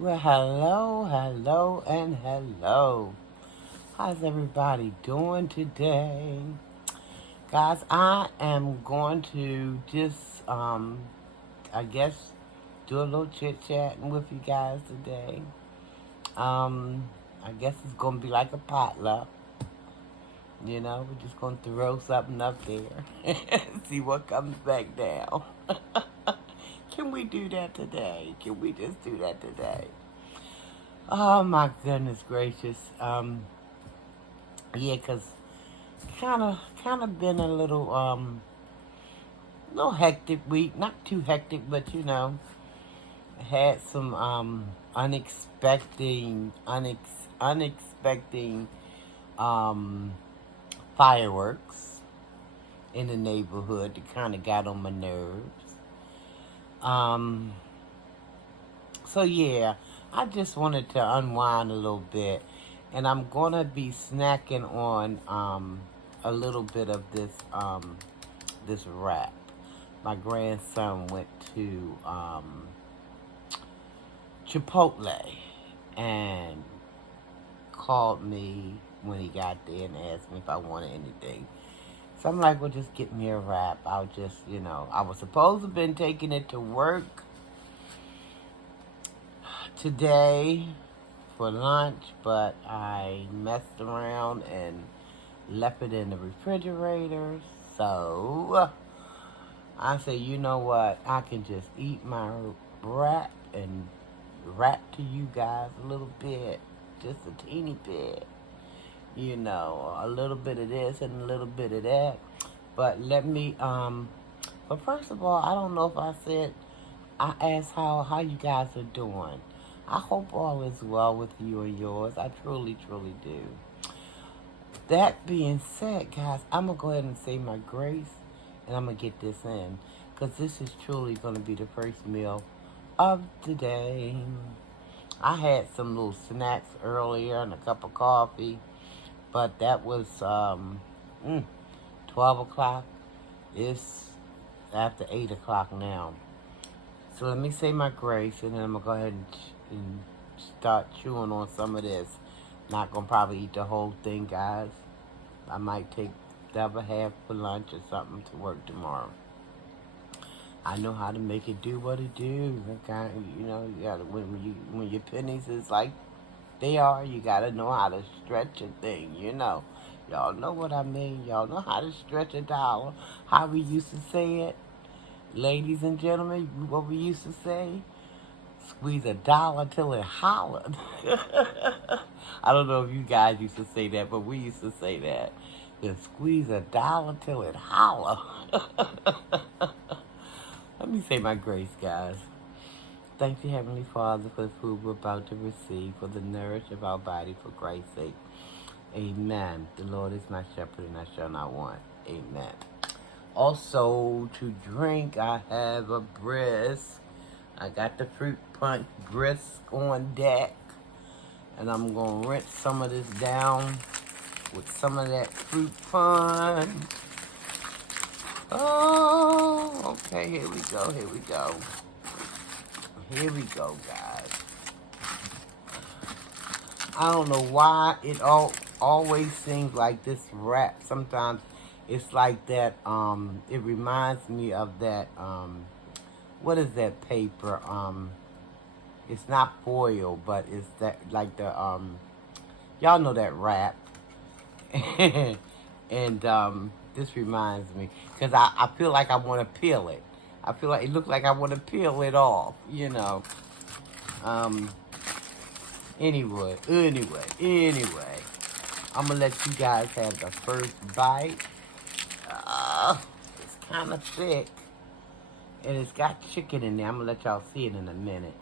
Well, hello, hello, and hello. How's everybody doing today? Guys, I am going to just, I guess, do a little chit chatting with you guys today. Um, I guess it's going to be like a potluck. We're just going to throw something up there and see what comes back down. Can we do that today? Can we just do that today? Oh my goodness gracious. Yeah, 'cause kind of been a little hectic week. Not too hectic, but had some unexpected um fireworks in the neighborhood that kind of got on my nerves. Um, so yeah, I just wanted to unwind a little bit, and I'm gonna be snacking on a little bit of this wrap. My grandson went to Chipotle and called me when he got there and asked me if I wanted anything. So I'm like, well, just get me a wrap. I'll just, I was supposed to have been taking it to work today for lunch, but I messed around and left it in the refrigerator. So I said, you know what? I can just eat my wrap and rap to you guys a little bit, just a teeny bit. A little bit of this and a little bit of that. But but first of all, I don't know if I asked how you guys are doing. I hope all is well with you and yours. I truly, truly do. That being said, guys, I'm going to go ahead and say my grace and I'm going to get this in. Because this is truly going to be the first meal of the day. I had some little snacks earlier and a cup of coffee. But that was 12 o'clock. It's after 8 o'clock now. So let me say my grace, and then I'm going to go ahead and start chewing on some of this. Not going to probably eat the whole thing, guys. I might take the other half for lunch or something to work tomorrow. I know how to make it do what it do. Okay? You gotta, when your pennies is like they are, you gotta know how to stretch a thing, Y'all know what I mean. Y'all know how to stretch a dollar. How we used to say it. Ladies and gentlemen, what we used to say? Squeeze a dollar till it hollered. I don't know if you guys used to say that, but we used to say that. Then squeeze a dollar till it holler. Let me say my grace, guys. Thank you, Heavenly Father, for the food we're about to receive, for the nourish of our body, for Christ's sake. Amen. The Lord is my shepherd, and I shall not want. Amen. Also, to drink, I have a brisk. I got the fruit punch brisk on deck. And I'm going to rinse some of this down with some of that fruit punch. Oh, okay, here we go, here we go. Here we go, guys. I don't know why it always seems like this wrap. Sometimes it's like that. It reminds me of that. What is that paper? It's not foil, but it's that like the Y'all know that wrap. And this reminds me because I feel like I want to peel it. I feel like it looks like I want to peel it off. Anyway. I'm going to let you guys have the first bite. It's kind of thick. And it's got chicken in there. I'm going to let y'all see it in a minute.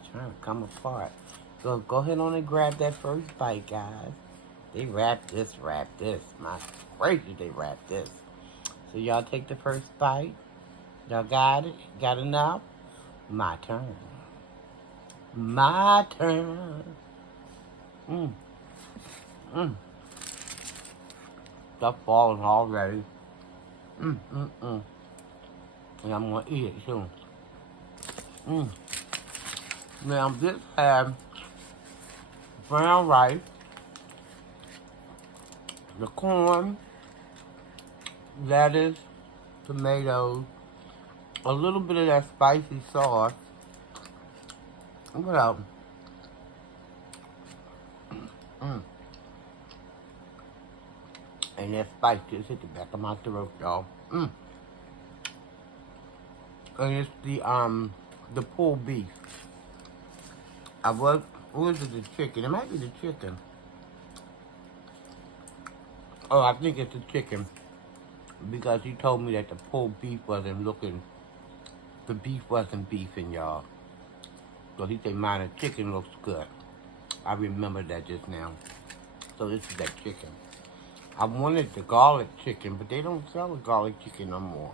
It's trying to come apart. So go ahead on and grab that first bite, guys. They wrap this. My gracious, they wrap this. So y'all take the first bite. Y'all got it? Got enough? My turn. My turn. Stuff falling already. And I'm gonna eat it soon. Now this has brown rice, the corn, lettuce, tomatoes, a little bit of that spicy sauce. What else? Mm. And that spice just hit the back of my throat, y'all. Mm. And it's the pulled beef. What is it, the chicken? It might be the chicken. Oh, I think it's the chicken. Because he told me that the pulled beef wasn't looking, the beef wasn't beefing, y'all. So he said, mine, the chicken looks good. I remember that just now. So this is that chicken. I wanted the garlic chicken, but they don't sell the garlic chicken no more.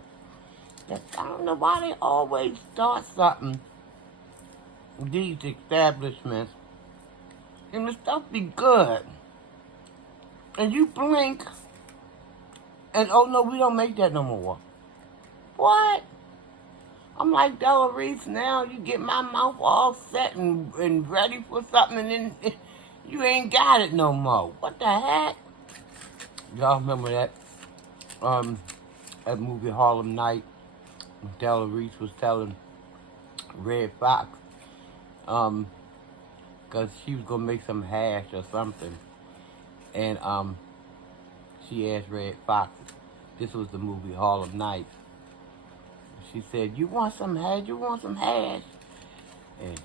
I don't know why they always start something, these establishments, and the stuff be good. And you blink, and oh no, we don't make that no more. What? I'm like Della Reese now, you get my mouth all set and ready for something, and then you ain't got it no more. What the heck? Y'all remember that that movie Harlem Night? Della Reese was telling Red Fox, cause she was gonna make some hash or something, and she asked Red Fox. This was the movie Harlem Night. She said, "You want some hash? You want some hash?" And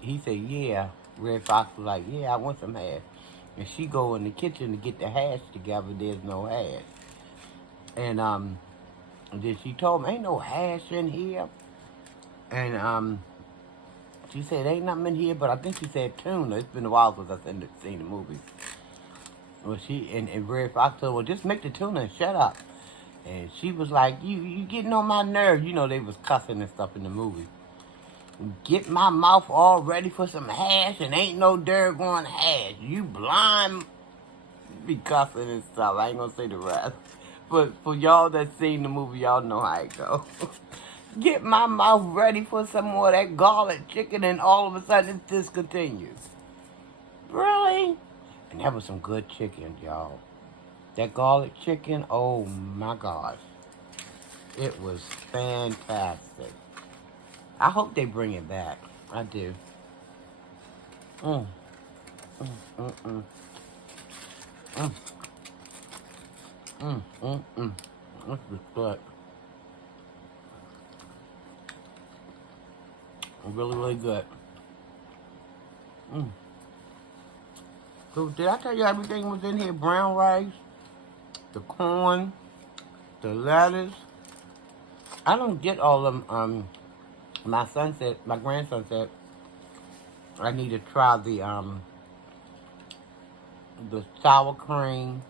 he said, "Yeah." Red Fox was like, "Yeah, I want some hash." And she go in the kitchen to get the hash together. There's no hash. And then she told him, "Ain't no hash in here." And she said, "Ain't nothing in here," but I think she said tuna. It's been a while since I've seen the movie. Well, and Red Fox told her, "Well, just make the tuna and shut up." And she was like, you getting on my nerves. You know, they was cussing and stuff in the movie. Get my mouth all ready for some hash and ain't no going hash. You blind. Be cussing and stuff. I ain't gonna say the rest. But for y'all that seen the movie, y'all know how it go. Get my mouth ready for some more of that garlic chicken, and all of a sudden it's discontinued. Really? And that was some good chicken, y'all. That garlic chicken, oh my gosh. It was fantastic. I hope they bring it back. I do. Mm. Mm, mm, mm. Mm. Mm, mm, mm. This is good. Really, really good. Mm. So did I tell you everything was in here? Brown rice, the corn, the lettuce. I don't get all of them. My grandson said, I need to try the sour cream.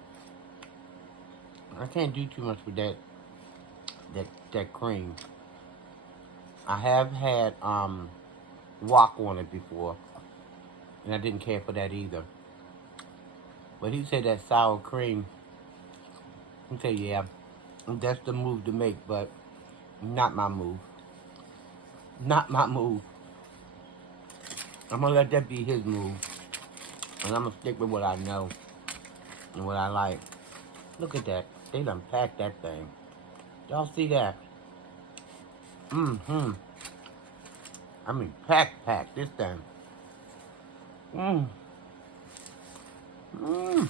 I can't do too much with that cream. I have had wok on it before, and I didn't care for that either. But he said that sour cream. He said, yeah, that's the move to make, but not my move. Not my move. I'm gonna let that be his move, and I'm gonna stick with what I know and what I like. Look at that. They done packed that thing. Y'all see that? Mm-hmm. I mean, pack this thing. Mmm. Mmm.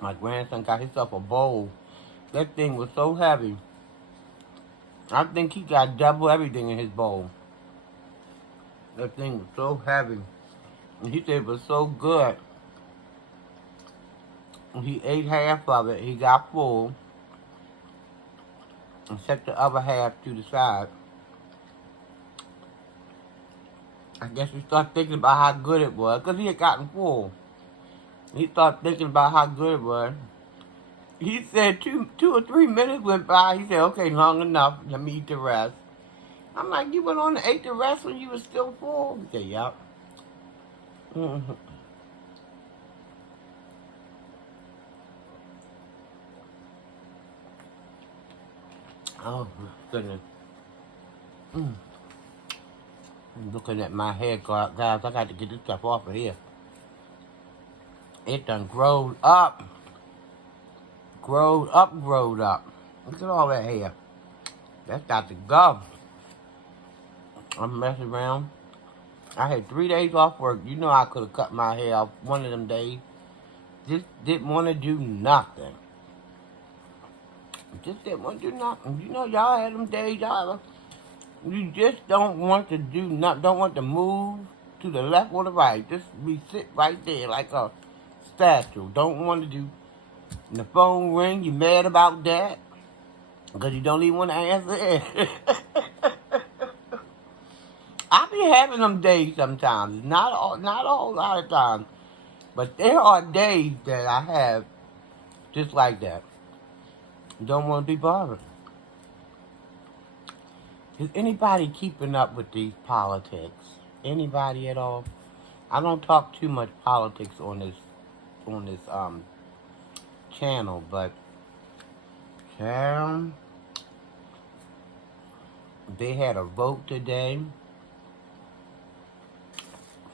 My grandson got himself a bowl. That thing was so heavy. I think he got double everything in his bowl. That thing was so heavy. And he said it was so good. He ate half of it. He got full. And set the other half to the side. I guess he started thinking about how good it was. Because he had gotten full. He started thinking about how good it was. He said 2 or 3 minutes went by. He said, okay, long enough. Let me eat the rest. I'm like, you went on and ate the rest when you were still full? He said, yep. Mm-hmm. Oh, goodness. Mm. I'm looking at my hair, guys. I got to get this stuff off of here. It done growed up. Growed up, growed up. Look at all that hair. That's got to go. I'm messing around. I had 3 days off work. You know I could have cut my hair off one of them days. Just didn't want to do nothing. Just didn't want to do nothing. You know y'all had them days, y'all. You just don't want to do nothing. Don't want to move to the left or the right. Just be sit right there like a statue. Don't want to do. And the phone ring. You mad about that? Because you don't even want to answer it. I be having them days sometimes. Not a whole lot of times. But there are days that I have just like that. Don't want to be bothered. Is anybody keeping up with these politics? Anybody at all? I don't talk too much politics on this channel, but they had a vote today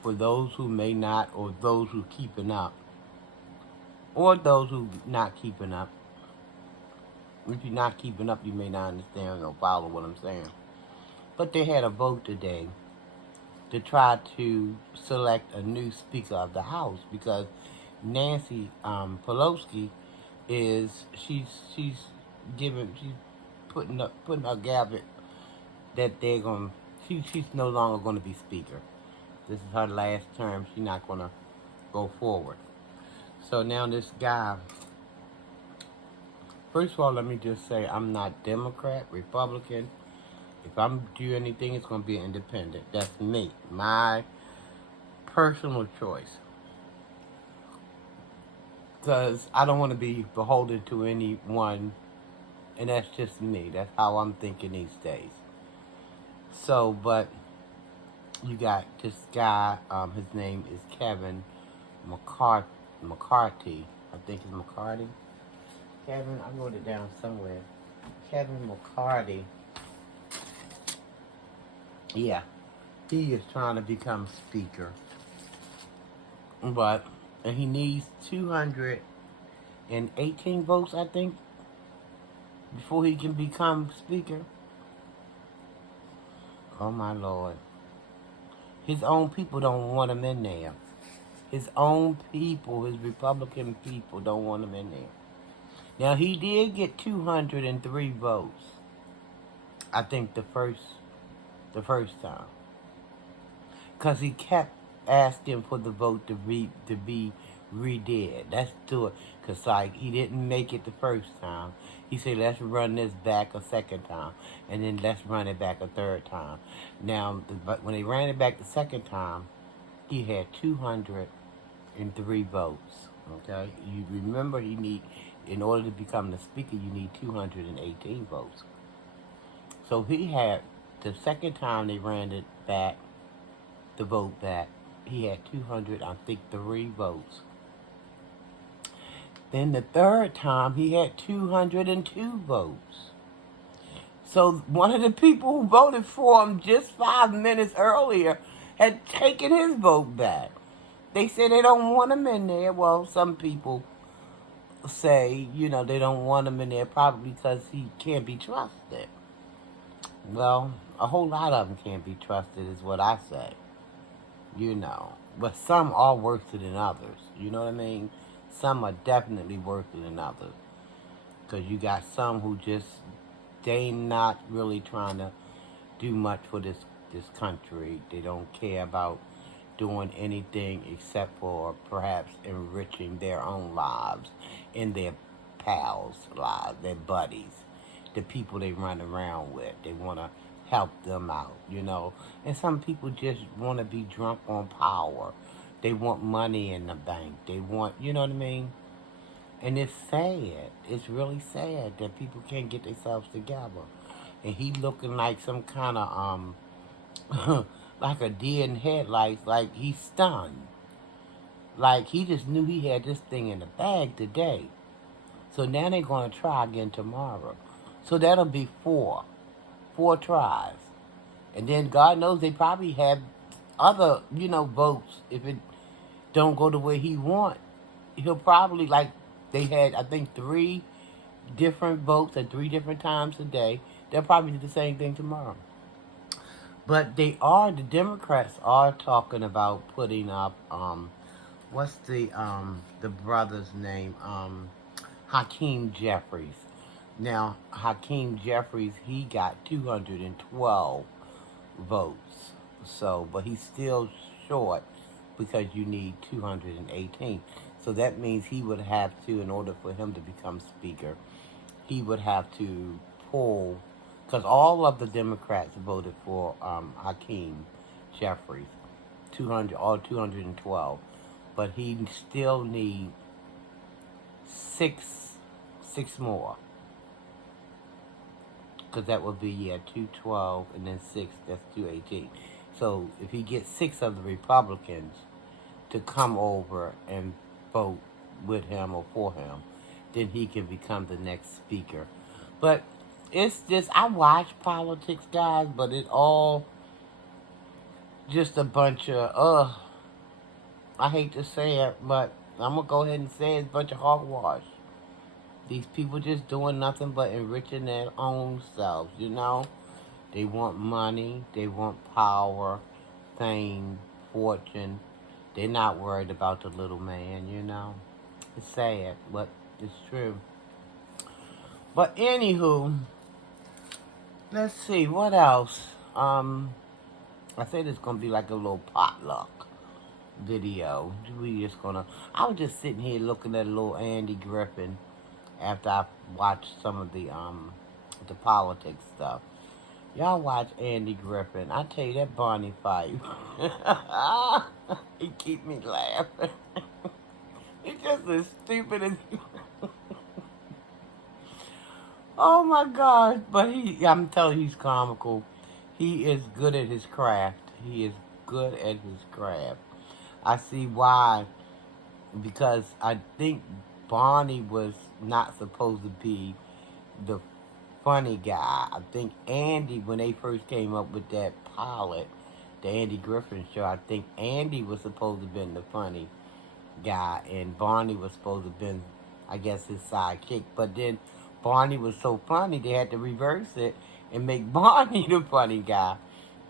for those who may not, or those who keeping up, or those who not keeping up. If you're not keeping up, you may not understand or follow what I'm saying. But they had a vote today to try to select a new Speaker of the House because Nancy Pelosi she's putting her gavel that she's no longer gonna be Speaker. This is her last term. She's not gonna go forward. So now this guy. First of all, let me just say I'm not Democrat, Republican. If I'm do anything, it's going to be independent. That's me. My personal choice. Because I don't want to be beholden to anyone. And that's just me. That's how I'm thinking these days. So, but you got this guy. His name is Kevin McCarthy. I think it's McCarthy. Kevin, I wrote it down somewhere. Kevin McCarthy. Yeah, he is trying to become Speaker. And he needs 218 votes, I think, before he can become Speaker. Oh, my Lord. His own people don't want him in there. His own people, his Republican people, don't want him in there. Now, he did get 203 votes. I think the first time. Because he kept asking for the vote to be redid. Let's do it. Because, like, he didn't make it the first time. He said, let's run this back a second time. And then let's run it back a third time. Now, but when they ran it back the second time, he had 203 votes. Okay? You remember in order to become the Speaker, you need 218 votes. So he had, the second time they ran it back, the vote back, he had 203 votes. Then the third time, he had 202 votes. So one of the people who voted for him just 5 minutes earlier had taken his vote back. They said they don't want him in there. Well, some people say, they don't want him in there probably because he can't be trusted. Well, a whole lot of them can't be trusted is what I say. But some are worse than others. You know what I mean? Some are definitely worse than others. Because you got some who they not really trying to do much for this country. They don't care about doing anything except for perhaps enriching their own lives and their pals' lives, their buddies, the people they run around with. They want to help them out, And some people just want to be drunk on power. They want money in the bank. They want, you know what I mean? And it's sad. It's really sad that people can't get themselves together. And he looking like some kind of, like a deer in headlights, like he's stunned. Like he just knew he had this thing in the bag today. So now they're going to try again tomorrow. So that'll be four tries. And then God knows they probably have other, votes. If it don't go the way he want, he'll probably, like, they had, I think, 3 different votes at 3 different times a day. They'll probably do the same thing tomorrow. But the Democrats are talking about putting up, what's the brother's name? Hakeem Jeffries. Now, Hakeem Jeffries, he got 212 votes. So, but he's still short because you need 218. So that means he would have to, in order for him to become speaker, he would have to pull, because all of the Democrats voted for Hakeem Jeffries, 212, but he still need six more, because that would be 212 and then 6, that's 218. So if he gets 6 of the Republicans to come over and vote with him or for him, then he can become the next speaker. But it's just, I watch politics, guys, but it all just a bunch of, I hate to say it, but I'm going to go ahead and say it's a bunch of hogwash. These people just doing nothing but enriching their own selves, They want money, they want power, fame, fortune. They're not worried about the little man, It's sad, but it's true. But anywho, let's see, what else? I said it's gonna be like a little potluck video. I was just sitting here looking at little Andy Griffin after I watched some of the politics stuff. Y'all watch Andy Griffin. I tell you, that Barney fight. He keep me laughing. He's just as stupid as oh my gosh. But I'm telling you, he's comical. He is good at his craft. He is good at his craft. I see why. Because I think Barney was not supposed to be the funny guy. I think Andy, when they first came up with that pilot, the Andy Griffin show, I think Andy was supposed to have been the funny guy, and Barney was supposed to have been, I guess, his sidekick. But then Barney was so funny, they had to reverse it and make Barney the funny guy,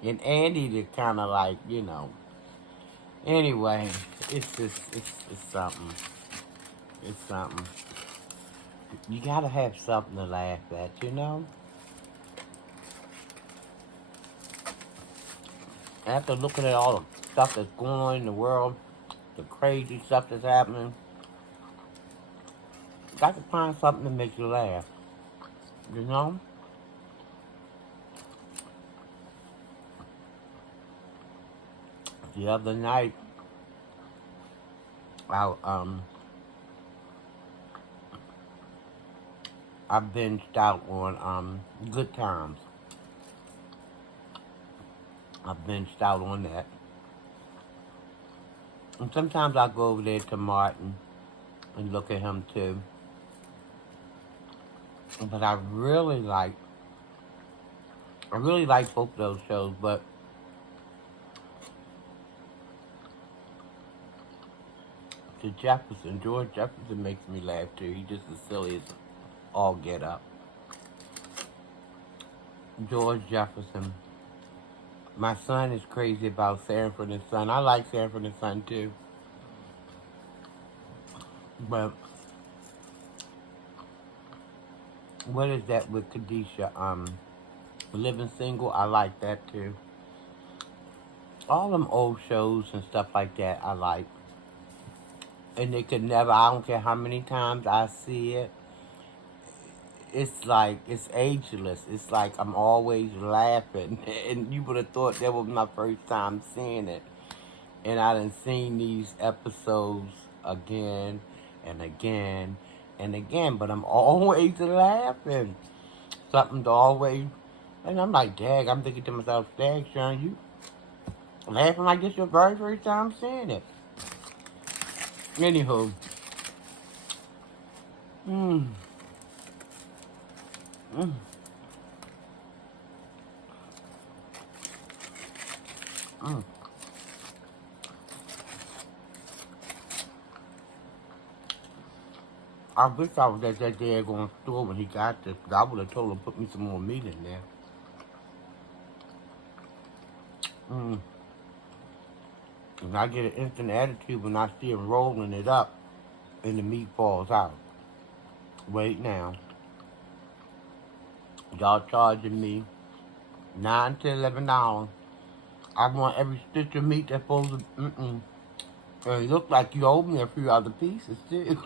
and Andy the kind of like, Anyway, it's just, it's something. It's something. You gotta have something to laugh at, After looking at all the stuff that's going on in the world, the crazy stuff that's happening, you got to find something to make you laugh, The other night, I binged out on Good Times. I binged out on that. And sometimes I go over there to Martin and look at him too. But I really like both of those shows, but George Jefferson makes me laugh too. He's just as silly as all get up. George Jefferson. My son is crazy about Sanford and Son. I like Sanford and Son too. But what is that with Khadijah? Living Single, I like that too. All them old shows and stuff like that, I like. And they could never, I don't care how many times I see it, it's like, it's ageless. It's like I'm always laughing. And you would have thought that was my first time seeing it. And I done seen these episodes again and again and again. But I'm always laughing. Something to always, and I'm like, Dag, I'm thinking to myself, Dag, Sean, you laughing like this your very first time seeing it. Anywho. Mm. I wish I was at that daggone store when he got this. I would have told him to put me some more meat in there. Mm. And I get an instant attitude when I see him rolling it up and the meat falls out. Wait now. Y'all charging me $9 to $11. I want every stitch of meat that's supposed to, and it looked like you owe me a few other pieces too.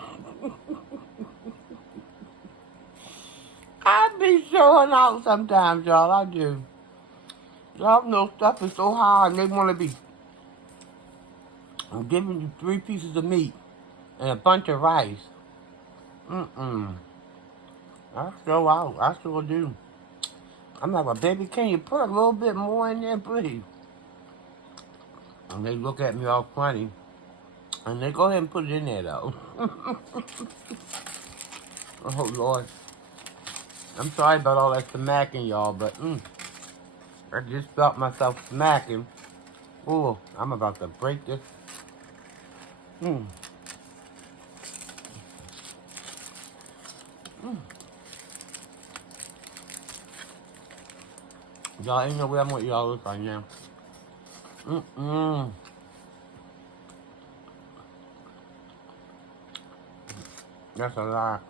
I be showing out sometimes, y'all. I do. Y'all know stuff is so hard and they want to be giving you 3 pieces of meat and a bunch of rice. I show out. I sure do. I'm like, well, baby, can you put a little bit more in there, please? And they look at me all funny. And they go ahead and put it in there, though. Oh, Lord. I'm sorry about all that smacking, y'all, but I just felt myself smacking. Oh, I'm about to break this. Y'all ain't no way I'm with y'all this right now. That's a lot.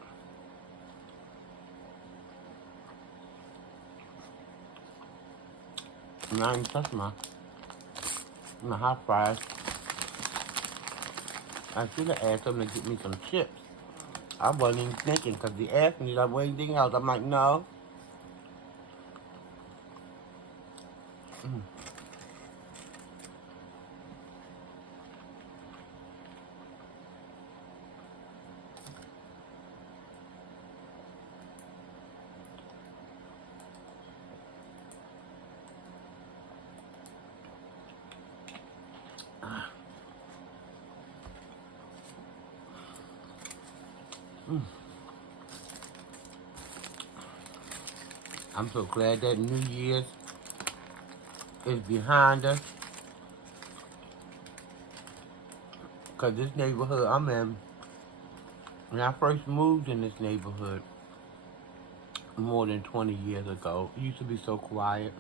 And I ain't touched my hot fries. I should have asked them to get me some chips. I wasn't even thinking because they asked me, like, what anything else? I'm like, no. I'm so glad that New Year's is behind us. Because this neighborhood I'm in, when I first moved in this neighborhood more than 20 years ago, it used to be so quiet.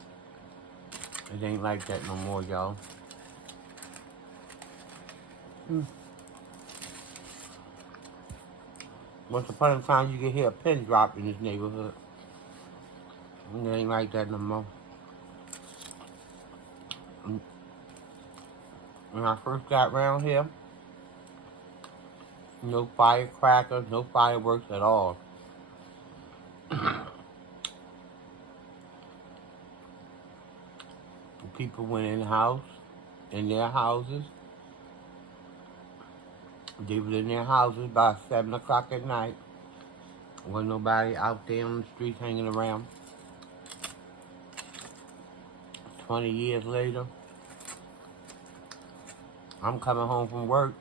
It ain't like that no more, y'all. Once upon a time, you could hear a pin drop in this neighborhood. It ain't like that no more. When I first got around here, no firecrackers, no fireworks at all. People went in their houses. They were in their houses by 7 o'clock at night. Wasn't nobody out there on the streets hanging around. 20 years later, I'm coming home from work,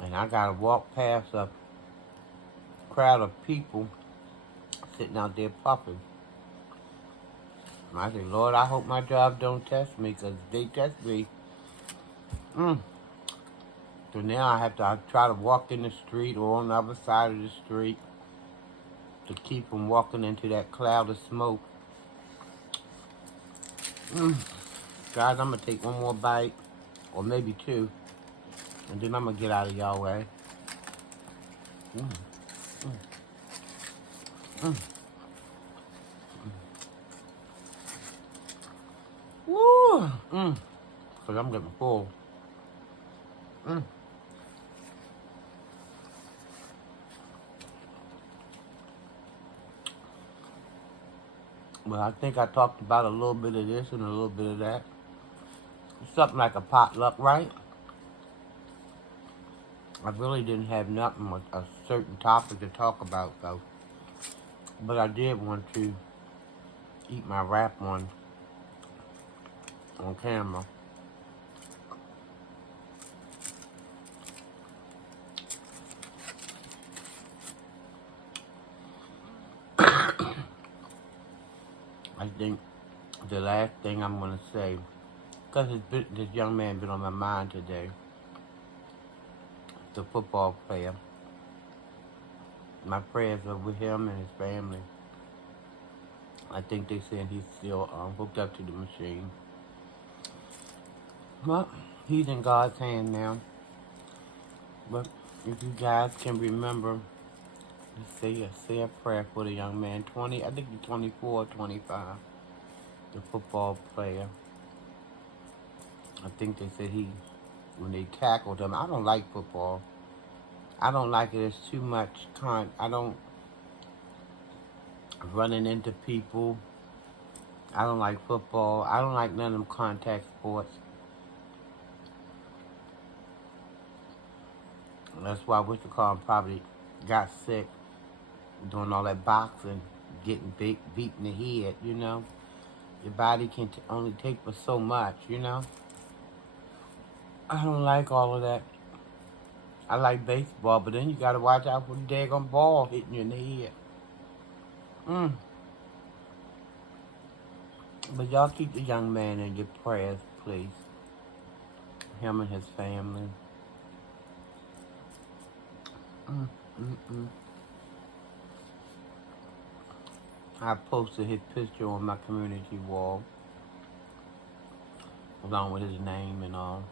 and I gotta walk past a crowd of people sitting out there puffing. And I say, Lord, I hope my job don't test me, because if they test me, so now I try to walk in the street or on the other side of the street to keep from walking into that cloud of smoke. Guys, I'm going to take one more bite, or maybe 2, and then I'm going to get out of y'all way. Woo! Because I'm getting full. Well, I think I talked about a little bit of this and a little bit of that. Something like a potluck, right? I really didn't have nothing with a certain topic to talk about, though. But I did want to eat my wrap on camera. I think the last thing I'm going to say, because this young man been on my mind today, the football player. My prayers are with him and his family. I think they said he's still hooked up to the machine. Well, he's in God's hand now. But if you guys can remember, say a prayer for the young man. I think he's 24 or 25. The football player. I think they said when they tackled him. I don't like football. I don't like it. It's too much I don't running into people. I don't like football. I don't like none of them contact sports. That's why probably got sick doing all that boxing, getting beat in the head, you know. Your body can only take for so much, you know. I don't like all of that. I like baseball, but then you gotta watch out for the daggone ball hitting you in the head. But y'all keep the young man in your prayers, please. Him and his family. I posted his picture on my community wall, along with his name and all.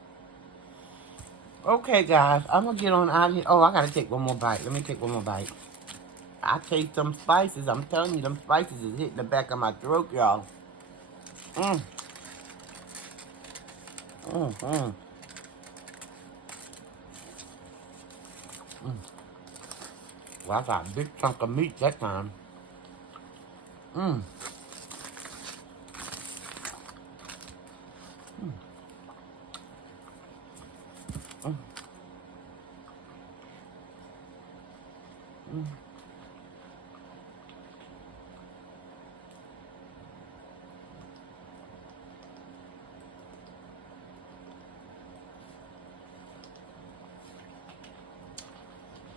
Okay, guys, I'm gonna get on out of here. Oh, I gotta take one more bite. Let me take one more bite. I taste some spices. I'm telling you, them spices is hitting the back of my throat, y'all. Well, I got a big chunk of meat that time.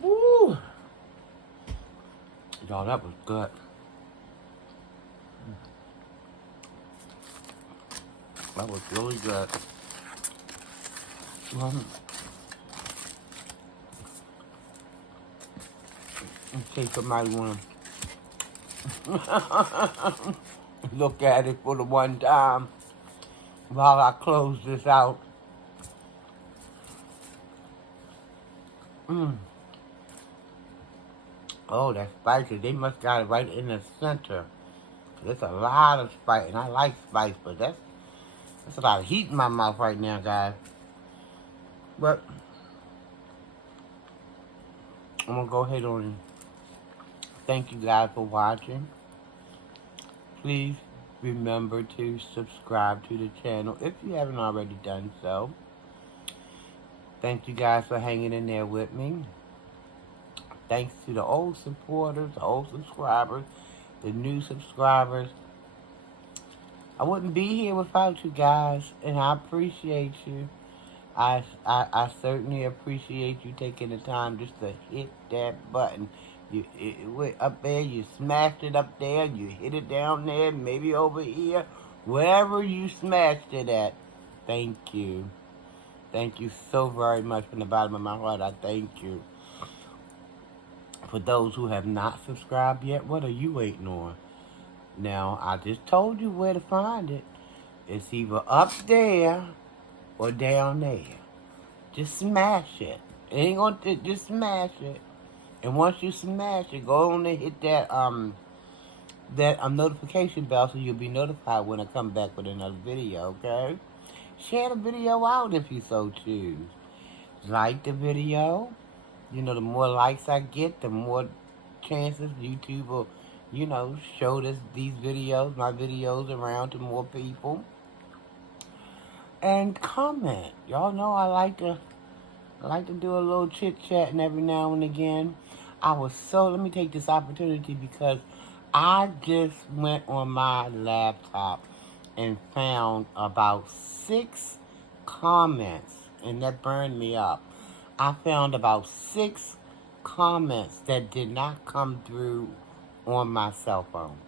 Woo! Y'all, that was good. That was really good. In case somebody want to look at it for the one time while I close this out. Oh, that spicy. They must got it right in the center. There's a lot of spice, and I like spice, but that's a lot of heat in my mouth right now, guys. But I'm going to go ahead on and thank you guys for watching. Please remember to subscribe to the channel if you haven't already done so. Thank you guys for hanging in there with me. Thanks to the old supporters, the old subscribers, the new subscribers. I wouldn't be here without you guys, and I appreciate you. I certainly appreciate you taking the time just to hit that button. It went up there, you smashed it up there, you hit it down there, maybe over here, wherever you smashed it at. Thank you. Thank you so very much from the bottom of my heart. I thank you. For those who have not subscribed yet, what are you waiting on? Now, I just told you where to find it. It's either up there or down there. Just smash it. It ain't gonna just smash it. And once you smash it, go on and hit that notification bell so you'll be notified when I come back with another video, okay? Share the video out if you so choose. Like the video. You know, the more likes I get, the more chances YouTube will, you know, show these videos, my videos around to more people. And comment. Y'all know I like to do a little chit-chatting every now and again. Let me take this opportunity because I just went on my laptop and found about 6 comments, and that burned me up. I found about 6 comments that did not come through on my cell phone.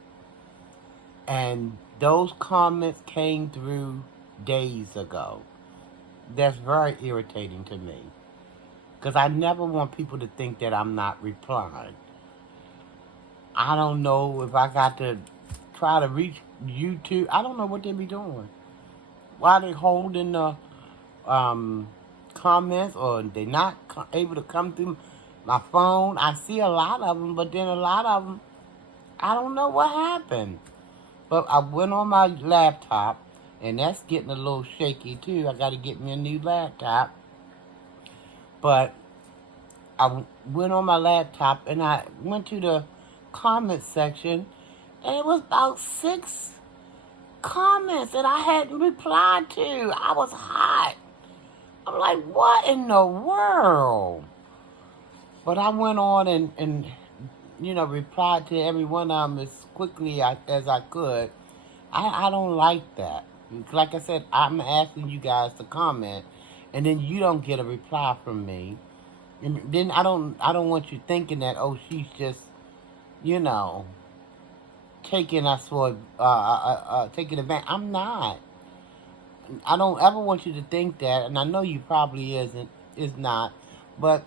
And those comments came through days ago. That's very irritating to me. Because I never want people to think that I'm not replying. I don't know if I got to try to reach YouTube. I don't know what they be doing. Why they holding the comments, or they not able to come through my phone? I see a lot of them, but then a lot of them, I don't know what happened. But I went on my laptop, and that's getting a little shaky too. I got to get me a new laptop. But I went on my laptop, and I went to the comment section, and it was about 6 comments that I hadn't replied to. I was hot. I'm like, what in the world? But I went on and replied to every one of them as quickly as I could. I don't like that. Like I said, I'm asking you guys to comment, and then you don't get a reply from me. And then I don't want you thinking that, oh, she's just, you know, taking us for taking advantage. I'm not. I don't ever want you to think that, and I know you probably is not, but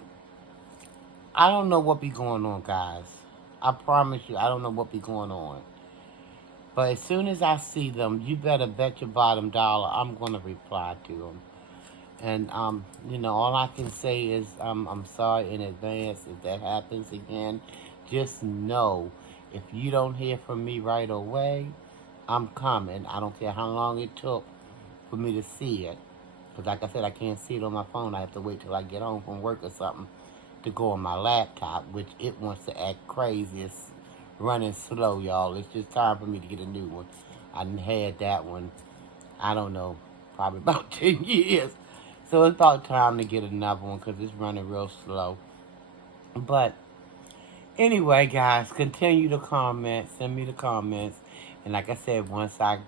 I don't know what be going on, guys. I promise you, I don't know what be going on. But as soon as I see them, you better bet your bottom dollar I'm gonna reply to them. And all I can say is I'm sorry in advance if that happens again. Just know, if you don't hear from me right away, I'm coming. I don't care how long it took for me to see it. Because like I said, I can't see it on my phone. I have to wait till I get home from work or something to go on my laptop, which it wants to act crazy. It's running slow, y'all. It's just time for me to get a new one. I done had that one, I don't know, probably about 10 years. So it's about time to get another one because it's running real slow. But anyway, guys, continue to comment. Send me the comments. And like I said, once I,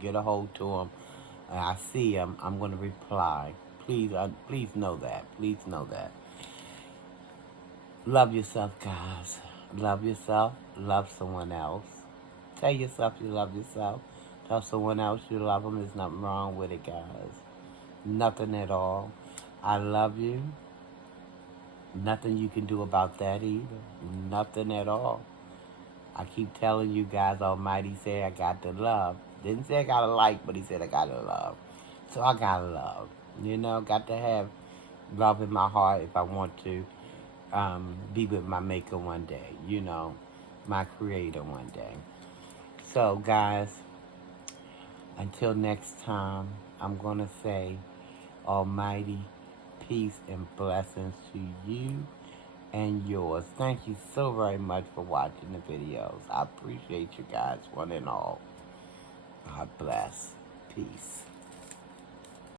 get a hold to them, and I see them, I'm going to reply. Please know that. Please know that. Love yourself, guys. Love yourself. Love someone else. Tell yourself you love yourself. Tell someone else you love them. There's nothing wrong with it, guys. Nothing at all. I love you. Nothing you can do about that either. Nothing at all. I keep telling you guys, Almighty said I got to love. Didn't say I got to like, but he said I got to love. So I got to love. Got to have love in my heart if I want to be with my maker one day. My creator one day. So, guys, until next time, I'm going to say almighty peace and blessings to you and yours. Thank you so very much for watching the videos. I appreciate you guys, one and all. God bless. Peace.